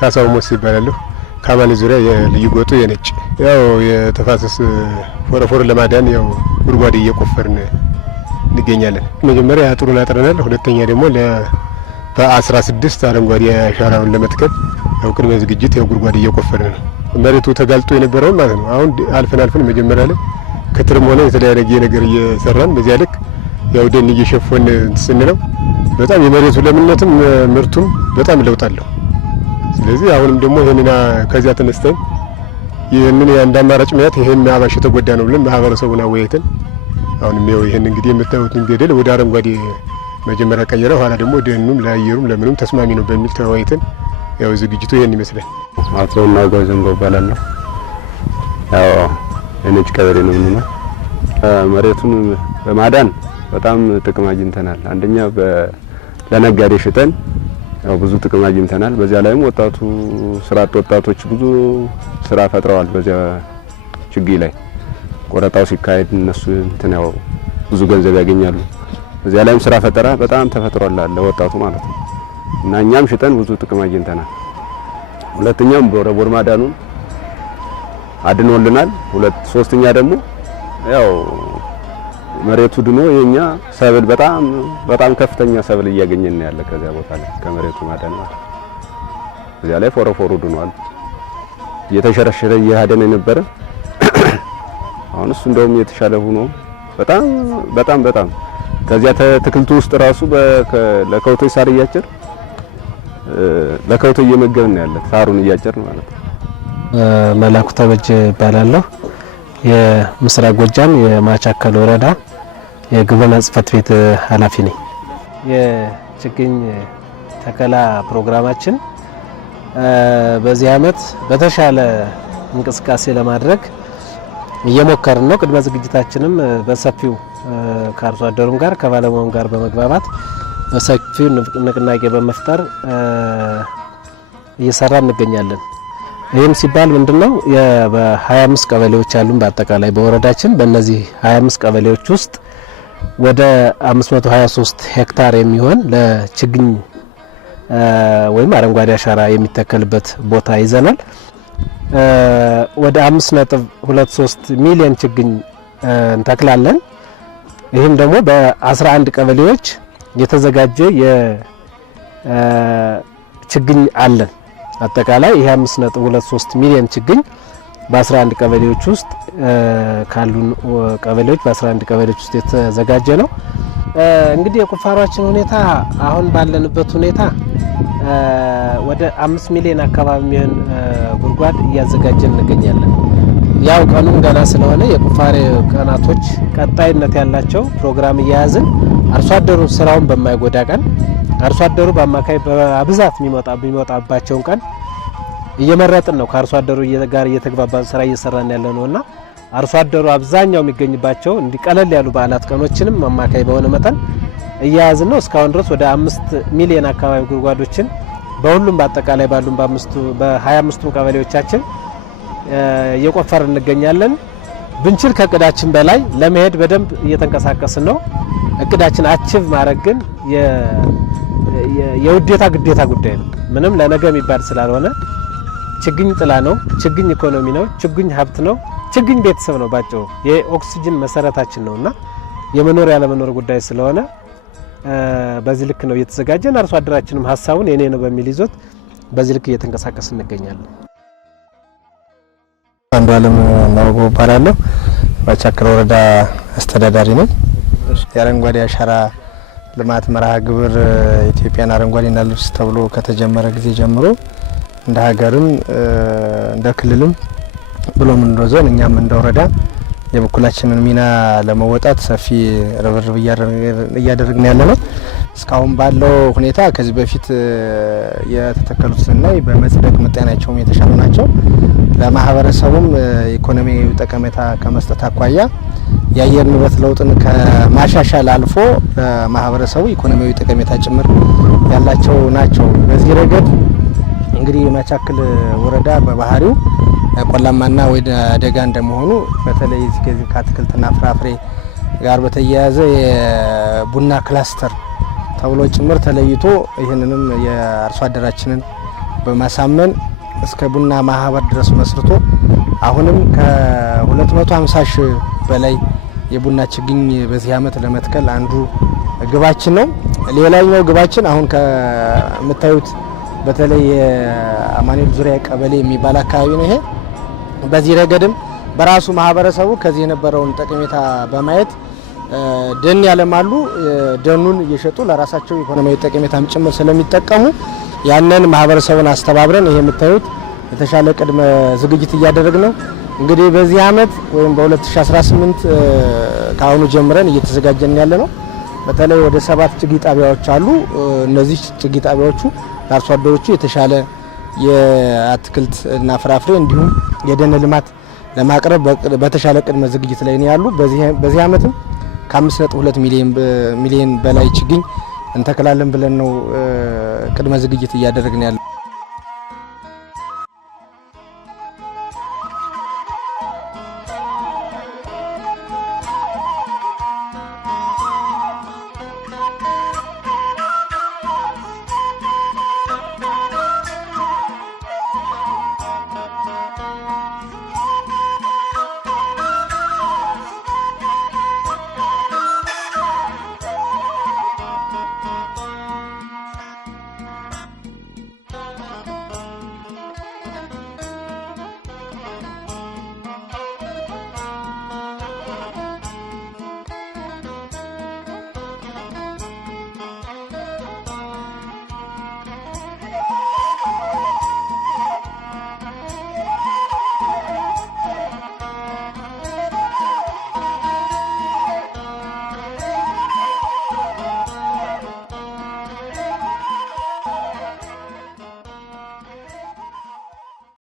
ካሳው ሞስ ይባላል። ካማኒ ዙሪያ የልዩ ጎጡ የነጭ ያው የተፋሰስ ፎረፎር ለማዳን ያው ጉድጓድ እየቆፈርን እንገኛለን። መጀመሪያ አጥሩን አጥረናል። ሁለተኛ ደግሞ በ16 አረንጓዴ አሻራውን ለመትከል ያው ቅድመ ዝግጅት ያው ጉድጓድ እየቆፈርን ነው። መሬቱ ተጋልጦ የነበረው ማለት ነው። አሁን አልፈን መጀመሪያ ላይ ከትርም ሆነ የተለያየ ነገር እየሰራን በዚያ ልክ ያው ደን እየሸፈን ስንለው በጣም የመሬቱ ለምነትም ምርቱም በጣም ለውጣለሁ። ስለዚህ አሁንም ደግሞ ይሄንና ከዚያ ተነስተን ይሄንን ያንዳ አማራጭ ማለት ይሄን አባሽ ተጎዳ ነው ብለን ማህበረሰቡን አወያይተን አሁንም ይሄን እንግዲህ የምታዩትን ገደል ወደ አረንጓዴ መጀመሪያ ቀየረ፣ ኋላ ደግሞ ደኑም ለአየሩም ለምንም ተስማሚ ነው በሚል ተወያይተን ያው ዝግጅቱ ይሄን ይመስላል። አጥሮና ጓዘን ባባላለሁ ያው የነጭ ቀበሌ ነው እና መሬቱን በማዳን በጣም ጥቅም አግኝተናል። አንደኛ ለነጋዴ ሽጠን ያው ብዙ ጥቅም አግኝተናል። በዚያ ላይም ወጣቱ ስራት ወጣቶች ብዙ ስራ ፈጥረዋል። በዚያ ችግኝ ላይ ቆረጣው ሲካሄድ እነሱ እንትን ያው ብዙ ገንዘብ ያገኛሉ። በዚያ ላይም ስራ ፈጠራ በጣም ተፈጥሯል ለወጣቱ ማለት ነው እና እኛም ሽጠን ብዙ ጥቅም አግኝተናል። ሁለተኛም ቦረቦር ማዳኑን አድኖልናል። ሶስተኛ ደግሞ ያው መሬቱ ድኖ የኛ ሰብል በጣም ከፍተኛ ሰብል እያገኘን ያለ ከዚያ ቦታ ላይ ከመሬቱ ማዳን ማለት እዚያ ላይ ፎረፎሩ ድኗል። እየተሸረሸረ እየሄደን የነበረ አሁንስ እንደውም የተሻለ ሆኖ በጣም ከዚያ ትክልቱ ውስጥ ራሱ ለከውቶች ሳር እያጨር ለከውቶ እየመገብን ያለ ሳሩን እያጨር ማለት ነው። መላኩ ተበጀ ይባላለሁ። የምስራቅ ጎጃም የማቻከል ወረዳ የግብርና ጽሕፈት ቤት ኃላፊ ነኝ። የችግኝ ተከላ ፕሮግራማችን በዚህ ዓመት በተሻለ እንቅስቃሴ ለማድረግ እየሞከርን ነው። ቅድመ ዝግጅታችንም በሰፊው ከአርሶ አደሩም ጋር ከባለሙያውም ጋር በመግባባት በሰፊው ንቅናቄ በመፍጠር እየሰራ እንገኛለን። ይህም ሲባል ምንድነው በ25 ቀበሌዎች አሉን በአጠቃላይ በወረዳችን። በእነዚህ 25 ቀበሌዎች ውስጥ ወደ 523 ሄክታር የሚሆን ለችግኝ ወይም አረንጓዴ አሻራ የሚተከልበት ቦታ ይዘናል። ወደ 5.23 ሚሊዮን ችግኝ እንተክላለን። ይህም ደግሞ በ11 ቀበሌዎች የተዘጋጀ የችግኝ አለን። አጠቃላይ ይሄ 5.23 ሚሊዮን ችግኝ በ11 ቀበሌዎች ውስጥ ካሉን ቀበሌዎች በ11 ቀበሌዎች ውስጥ የተዘጋጀ ነው። እንግዲህ የቁፋሯችን ሁኔታ አሁን ባለንበት ሁኔታ ወደ 5 ሚሊዮን አካባቢ የሚሆን ጉድጓድ እያዘጋጀን እንገኛለን። ያው ቀኑም ገና ስለሆነ የቁፋሬ ቀናቶች ቀጣይነት ያላቸው ፕሮግራም እያያዝን አርሶ አደሩ ስራውን በማይጎዳ ቀን አርሶ አደሩ በአማካይ በብዛት የሚመጣባቸውን ቀን እየመረጥን ነው። ከአርሶ አደሩ ጋር እየተግባባን ስራ እየሰራን ያለ ነውና አርሶ አደሩ አብዛኛው የሚገኝባቸው እንዲቀለል ያሉ በዓላት ቀኖችንም አማካይ በሆነ መጠን እያያዝን ነው። እስካሁን ድረስ ወደ 5 ሚሊዮን አካባቢ ጉድጓዶችን በሁሉም በአጠቃላይ ባሉን በ25ቱም ቀበሌዎቻችን እየቆፈርን እንገኛለን። ብንችል ከእቅዳችን በላይ ለመሄድ በደንብ እየተንቀሳቀስን ነው። እቅዳችን አቺቭ ማድረግ ግን የውዴታ ግዴታ ጉዳይ ነው። ምንም ለነገ የሚባል ስላልሆነ ችግኝ ጥላ ነው፣ ችግኝ ኢኮኖሚ ነው፣ ችግኝ ሀብት ነው፣ ችግኝ ቤተሰብ ነው። ባጭሩ የኦክሲጅን መሰረታችን ነውና የመኖር ያለመኖር ጉዳይ ስለሆነ በዚህ ልክ ነው እየተዘጋጀን። አርሶ አደራችንም ሀሳቡን የኔ ነው በሚል ይዞት በዚህ ልክ እየተንቀሳቀስን እንገኛለን። አንዱ አለም ነው ባላለሁ ማቻከል ወረዳ አስተዳዳሪ ነኝ። የአረንጓዴ አሻራ ልማት መርሃ ግብር ኢትዮጵያን አረንጓዴና ልብስ ተብሎ ከተጀመረ ጊዜ ጀምሮ እንደ ሀገርም እንደ ክልልም ብሎም እንደ ዞን እኛም እንደ ወረዳ የበኩላችንን ሚና ለመወጣት ሰፊ ርብርብ እያደረግን ያለ ነው። እስካሁን ባለው ሁኔታ ከዚህ በፊት የተተከሉት ስናይ በመጽደቅ መጠናቸውም የተሻሉ ናቸው። ለማህበረሰቡም ኢኮኖሚያዊ ጠቀሜታ ከመስጠት አኳያ የአየር ንብረት ለውጥን ከማሻሻል አልፎ ለማህበረሰቡ ኢኮኖሚያዊ ጠቀሜታ ጭምር ያላቸው ናቸው። በዚህ ረገድ እንግዲህ ማቻከል ወረዳ በባህሪው ቆላማና ወይ ደጋ እንደመሆኑ በተለይ ከዚህ ከአትክልትና ፍራፍሬ ጋር በተያያዘ የቡና ክላስተር ተብሎ ጭምር ተለይቶ ይህንንም የአርሶ አደራችንን በማሳመን እስከ ቡና ማህበር ድረስ መስርቶ አሁንም ከ250 ሺህ በላይ የቡና ችግኝ በዚህ አመት ለመትከል አንዱ ግባችን ነው። ሌላኛው ግባችን አሁን ከምታዩት በተለይ የአማኑኤል ዙሪያ ቀበሌ የሚባል አካባቢ ነው። ይሄ በዚህ ረገድም በራሱ ማህበረሰቡ ከዚህ የነበረውን ጠቀሜታ በማየት ደን ያለማሉ። ደኑን እየሸጡ ለራሳቸው ኢኮኖሚያዊ ጠቀሜታም ጭምር ስለሚጠቀሙ ያንን ማህበረሰቡን አስተባብረን ይሄ የምታዩት የተሻለ ቅድመ ዝግጅት እያደረግን ነው። እንግዲህ በዚህ አመት ወይም በ2018 ካሁኑ ጀምረን እየተዘጋጀን ያለ ነው። በተለይ ወደ 7 ችግኝ ጣቢያዎች አሉ። እነዚህ ችግኝ ጣቢያዎቹ ለአርሶ አደሮቹ የተሻለ የአትክልት እና ፍራፍሬ እንዲሁም የደን ልማት ለማቅረብ በተሻለ ቅድመ ዝግጅት ላይ ነው ያሉ። በዚህ አመትም ከ5.2 ሚሊዮን በላይ ችግኝ እንተክላለን ብለን ነው ቅድመ ዝግጅት እያደረግን ያለ።